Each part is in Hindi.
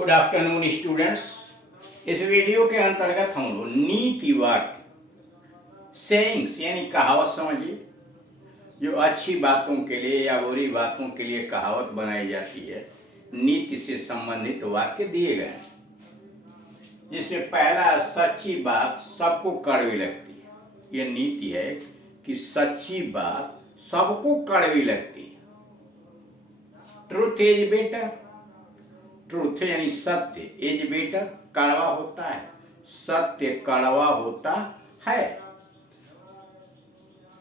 Good afternoon students. इस वीडियो के अंतर्गत हम लोग नीति वाक्य सेइंग्स यानी कहावत समझिए, जो अच्छी बातों के लिए या बुरी बातों के लिए कहावत बनाई जाती है, नीति से संबंधित वाक्य दिए गए हैं। जिससे पहला, सच्ची बात सबको कड़वी लगती है। यह नीति है कि सच्ची बात सबको कड़वी लगती है। ट्रूथ इज बेटर, ट्रूथ यानी सत्य, इज बेटर कड़वा होता है, सत्य कड़वा होता है।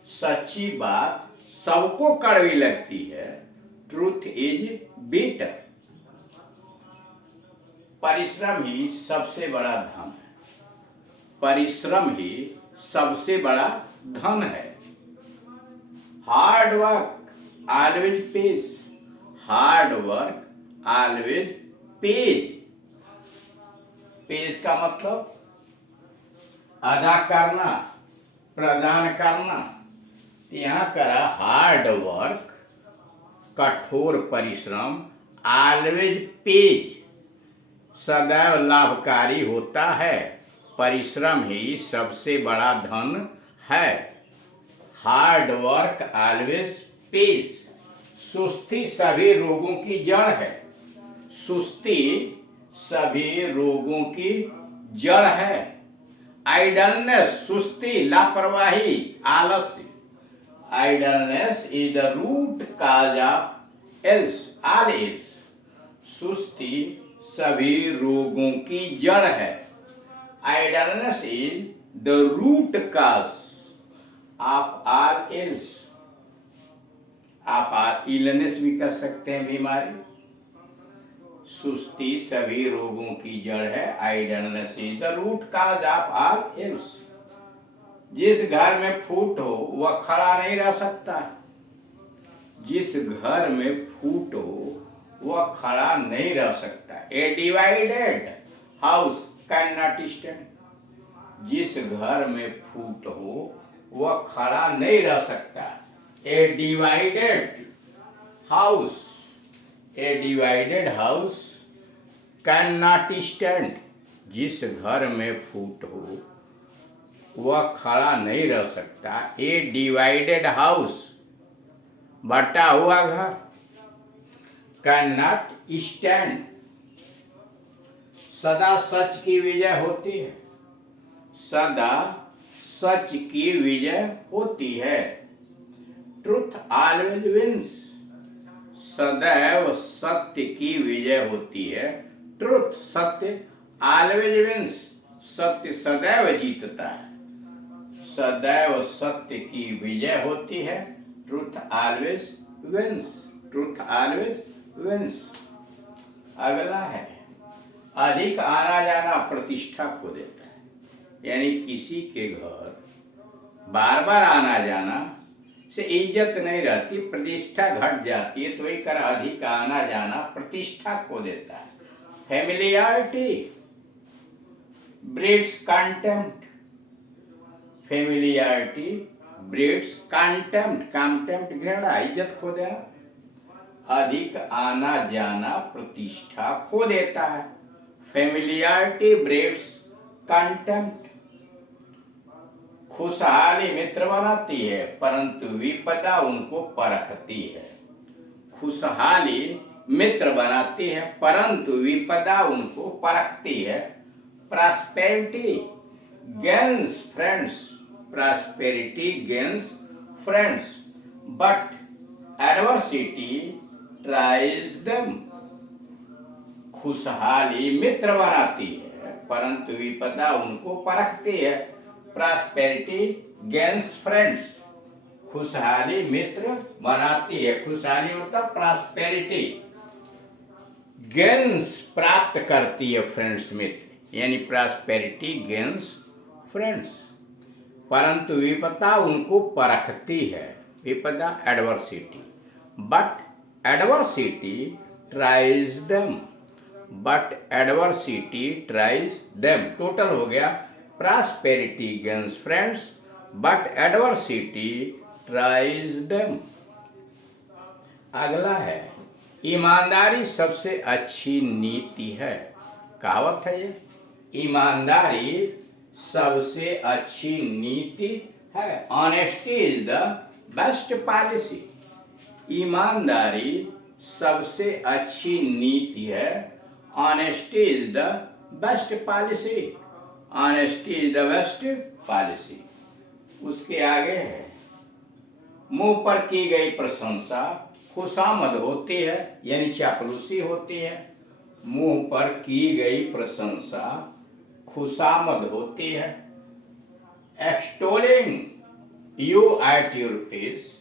सच्ची बात सबको कड़वी लगती है, ट्रूथ इज बेटर। परिश्रम ही सबसे बड़ा धन है, परिश्रम ही सबसे बड़ा धन है। Hard work always page, hard work always page. Page का मतलब अदा करना, प्रदान करना। यहाँ करा हार्ड वर्क, कठोर परिश्रम, ऑलवेज पेज सदैव लाभकारी होता है। परिश्रम ही सबसे बड़ा धन है। Hard work always page. सुस्ती सभी रोगों की जड़ है, सुस्ती सभी रोगों की जड़ है। आइडलनेस सुस्ती, लापरवाही, आलस्य। Idleness is the root cause of ills, all ills. सुस्ती सभी रोगों की जड़ है। Idleness is the root cause of all ills. आप इलनेस भी कर सकते हैं, बीमारी। सुस्ती सभी रोगों की जड़ है। Idleness is the root cause of all ills. जिस घर में फूट हो वह खड़ा नहीं रह सकता। जिस घर में फूट हो वह खड़ा नहीं रह सकता। A divided house cannot stand. जिस घर में फूट हो वह खड़ा नहीं रह सकता। A divided house, a divided house cannot stand. जिस घर में फूट हो वह खड़ा नहीं रह सकता। ए डिवाइडेड हाउस, बटा हुआ घर, कैन नॉट स्टैंड। सदा सच की विजय होती है, सदा सच की विजय होती है। Truth always wins. सदैव सत्य की विजय होती है। ट्रुथ सत्य, ऑलवेज विंस सत्य सदैव जीतता है। सदैव सत्य की विजय होती है। Truth always wins, truth always wins. अगला है, अधिक आना जाना प्रतिष्ठा खो देता है। यानी किसी के घर बार बार आना जाना से इज्जत नहीं रहती, प्रतिष्ठा घट जाती है। तो वही कर अधिक आना जाना प्रतिष्ठा खो देता है। Familiarity breeds contempt, familiarity breeds contempt, contempt घृणा, इज्जत खो देना। अधिक आना जाना प्रतिष्ठा खो देता है। Familiarity breeds contempt. खुशहाली मित्र बनाती है, परंतु विपदा उनको परखती है। खुशहाली मित्र बनाती है, परंतु विपदा उनको परखती है। Prosperity gains friends, prosperity gains friends, but adversity tries them. खुशहाली मित्र बनाती है, परंतु विपदा उनको परखती है। प्रॉस्पेरिटी गेन्स फ्रेंड्स, खुशहाली मित्र बनाती है। खुशहाली मतलब प्रॉस्पेरिटी। गेन्स प्राप्त करती है, फ्रेंड्स मित्र, यानी प्रॉस्पेरिटी गेन्स फ्रेंड्स, परंतु विपदा उनको परखती है। विपदा adversity, but adversity tries them, but adversity tries them. Total हो गया, prosperity gains friends but adversity tries them. अगला है, ईमानदारी सबसे अच्छी नीति है। कहावत है ये। ईमानदारी सबसे अच्छी नीति है। Honesty is the best policy. ईमानदारी सबसे अच्छी नीति है। Honesty is the best policy. Honesty is the best policy. उसके आगे है, मुंह पर की गई प्रशंसा खुशामद होती है, यानी चापलूसी होती है। मुंह पर की गई प्रशंसा खुशामद होती है। Extolling you at your face,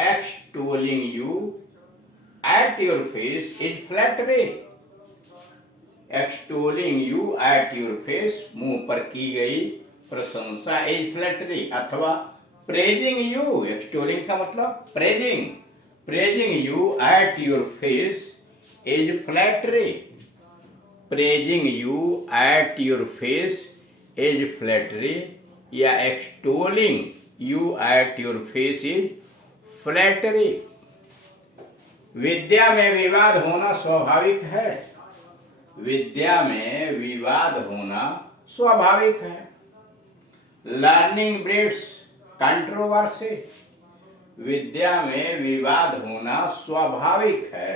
extolling you at your face is flattery. Extolling you at your face, मुंह पर की गई प्रशंसा इज फ्लैटरी, अथवा प्रेजिंग यू। एक्सटोलिंग का मतलब praising. Praising you at your face is flattery. Praising you at your face is flattery, या extolling you at your face is flattery. विद्या में विवाद होना स्वाभाविक है। विद्या में विवाद होना स्वाभाविक है। Learning breeds controversy. विद्या में विवाद होना स्वाभाविक है।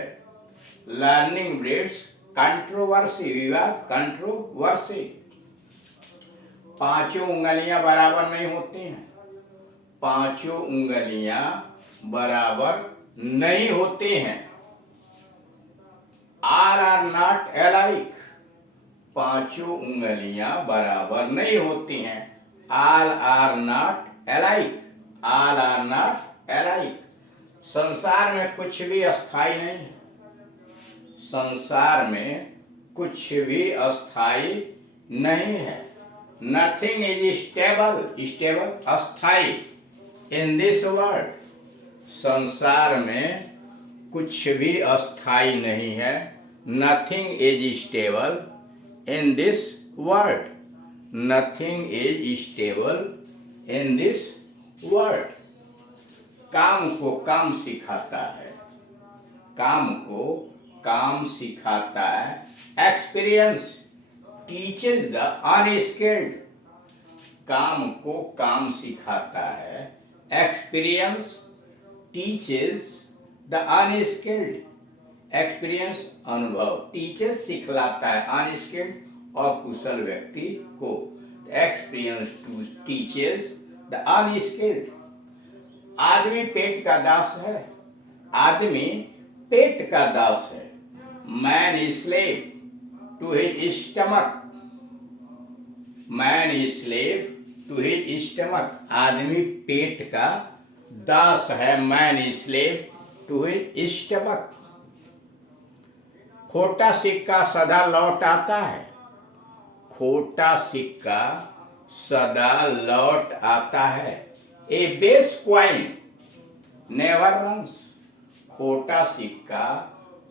लर्निंग ब्रीड्स कंट्रोवर्सी, विवाद कंट्रोवर्सी। पांचों उंगलियां बराबर नहीं होती हैं। पांचों उंगलियां बराबर नहीं होती हैं। Are are not alike. पांचों उंगलियां बराबर नहीं होती हैं। All are not alike. All are not alike. संसार में कुछ भी अस्थाई नहीं है। संसार में कुछ भी अस्थाई नहीं है। Nothing is stable. स्टेबल अस्थाई इन दिस वर्ल्ड। संसार में कुछ भी अस्थाई नहीं है। Nothing is stable in this world. Nothing is stable in this world. काम को काम सिखाता है। काम को काम सिखाता है। Experience teaches the unskilled. काम को काम सिखाता है। Experience teaches the unskilled. Experience अनुभव, टीचेस सिखलाता है अनस्किल्ड अकुशल व्यक्ति को। Experience teaches the unskilled. आदमी पेट का दास है। आदमी पेट का दास है। Man is slave to his stomach. Man is slave to his stomach. आदमी पेट का दास है। Man is slave to his stomach. खोटा सिक्का सदा लौट आता है। खोटा सिक्का सदा लौट आता है। ए बेस क्वाइन नेवर रन्स। खोटा सिक्का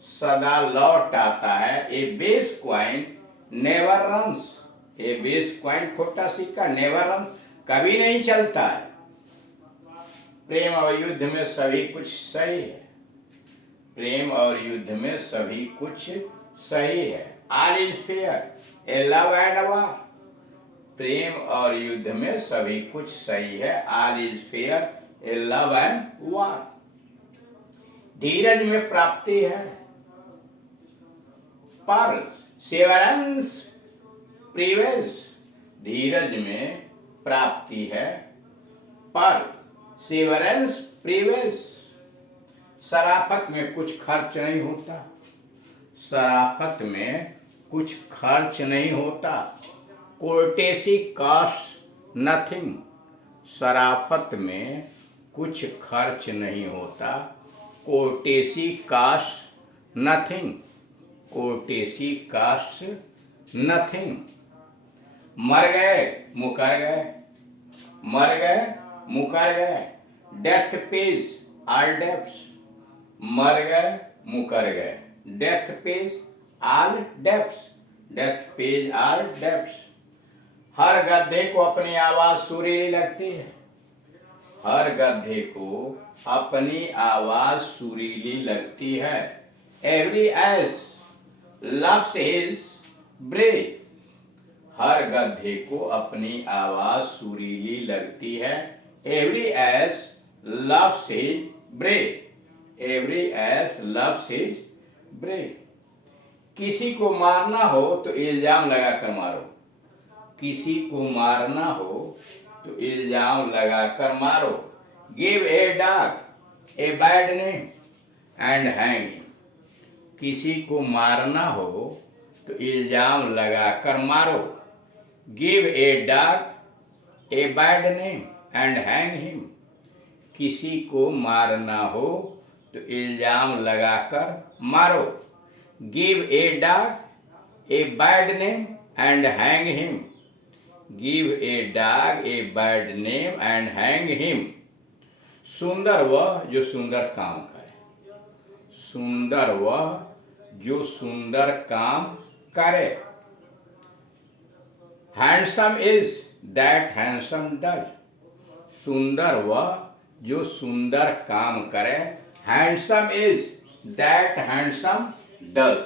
सदा लौट आता है। ए बेस क्वाइन नेवर रन्स। ए बेस क्वाइन खोटा सिक्का नेवर रन्स, कभी नहीं चलता है। प्रेम और युद्ध में सभी कुछ सही है। प्रेम और युद्ध में सभी कुछ सही है। All is fair a love and war. प्रेम और युद्ध में सभी कुछ सही है। All is fair a love and war. धीरज में प्राप्ति है, पर सेवरेंस प्रीवेल्स। धीरज में प्राप्ति है, पर सेवरेंस प्रीवेल्स। शराफत में कुछ खर्च नहीं होता। शराफत में कुछ खर्च नहीं होता। Courtesy cost nothing. शराफत में कुछ खर्च नहीं होता। Courtesy cost nothing. Courtesy cost nothing. मर गए मुकर गए। मर गए मुकर गए। Death pays all debts. मर गए मुकर गए। Death pays all debts. Death pays all debts. हर गधे को अपनी आवाज सुरीली लगती है। हर गधे को अपनी आवाज सुरीली लगती है। एवरी एस लव्स हिज ब्रे। हर गधे को अपनी आवाज सुरीली लगती है। एवरी एस लव्स हिज ब्रे। एवरी एस लव्स हिज ब्रे। किसी को मारना हो तो इल्जाम लगाकर मारो। किसी को मारना हो तो इल्जाम लगाकर मारो। Give a dog a bad name and hang him. किसी को मारना हो तो इल्जाम लगाकर मारो। Give a dog a bad name and hang him. किसी को मारना हो तो इल्जाम लगाकर मारो। Give a dog a bad name and hang him. Give a dog a bad name and hang him. सुंदर वह जो सुंदर काम करे। सुंदर वह जो सुंदर काम करे। Handsome is that handsome does. सुंदर वह जो सुंदर काम करे। Handsome is that handsome does.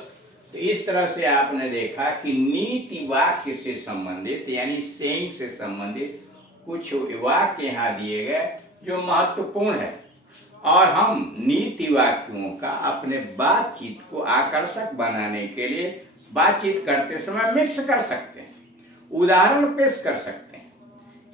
तो इस तरह से आपने देखा कि नीति वाक्य से संबंधित यानी सेइंग से संबंधित कुछ वाक्य यहाँ दिए गए जो महत्वपूर्ण है, और हम नीति वाक्यों का अपने बातचीत को आकर्षक बनाने के लिए बातचीत करते समय मिक्स कर सकते हैं, उदाहरण पेश कर सकते हैं।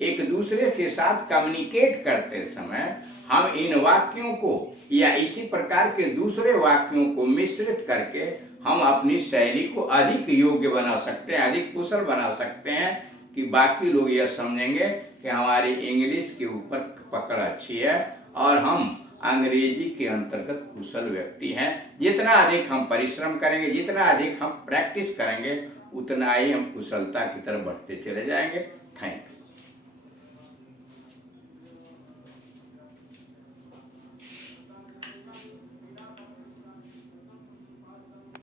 एक दूसरे के साथ कम्युनिकेट करते समय हम इन वाक्यों को या इसी प्रकार के दूसरे वाक्यों को मिश्रित करके हम अपनी शैली को अधिक योग्य बना सकते हैं, अधिक कुशल बना सकते हैं कि बाकी लोग यह समझेंगे कि हमारी इंग्लिश के ऊपर पकड़ अच्छी है और हम अंग्रेजी के अंतर्गत कुशल व्यक्ति हैं। जितना अधिक हम परिश्रम करेंगे, जितना अधिक हम प्रैक्टिस करेंगे, उतना ही हम कुशलता की तरफ बढ़ते चले जाएंगे। Thank you.